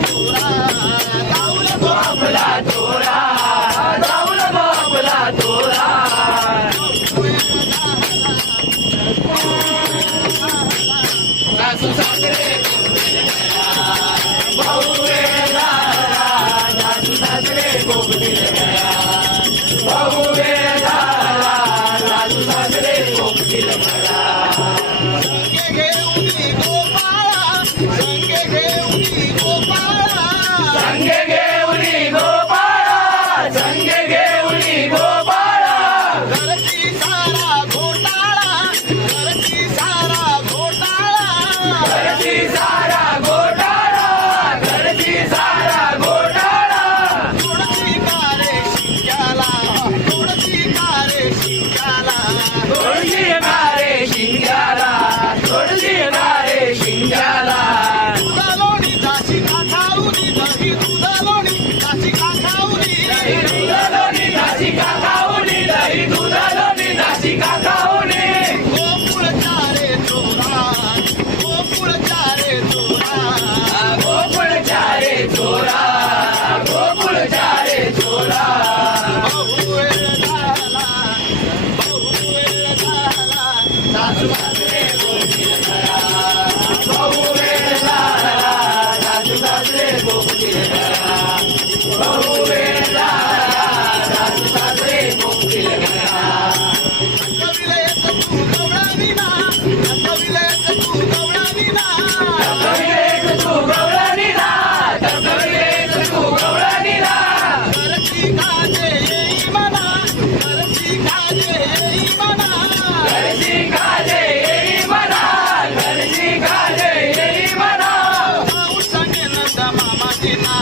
तोरा जाऊ नको आपला तोरा जाऊ नको आपला तोरा सासू सासरे भाऊ वेळ झाला सासू सासरे कोकणील गया भाऊ वेळ झाला सासू सासरे कोकणील गया संगे घेऊनी गोपाळा संगे घेऊनी गोपाळा संगे घेऊनी गोपाळा संगे घेऊनी गोपाळा घरची सारा घोटाळा घरची सारा घोटाळा घरची सारा घोटाळा घरची सारा घोटाळा थोडशी कारे शिंक्याला थोडशी कारे शिंक्याला थोडशी कारे शिंक्याला थोडशी कारे शिंक्याला दुधालोणी दाशी का खाऊनी दही दुधालोणी दाशी का खाऊनी दुधालोणी दाशी का खाऊनी दही दुधालोणी दाशी का खाऊनी गोकुळ चारे चोरा गोकुळ चारे चोरा गोकुळ चारे चोरा गोकुळ चारे चोरा बहु वेळ झाला सासू सासरे कोकणील गया बहु वेळ झाला सासू सासरे कोकणील गया बहु वेळ झाला सासू सासरे कोकणील गया कविलेत तू गवळणीना कविलेत तू गवळणीना कविलेत तू गवळणीना कविलेत तू गवळणीना घरची काजे येई मना घरची काजे येई मना घरची काजे येई मना घरची काजे येई मना भाऊ संगे नंद मामाजीना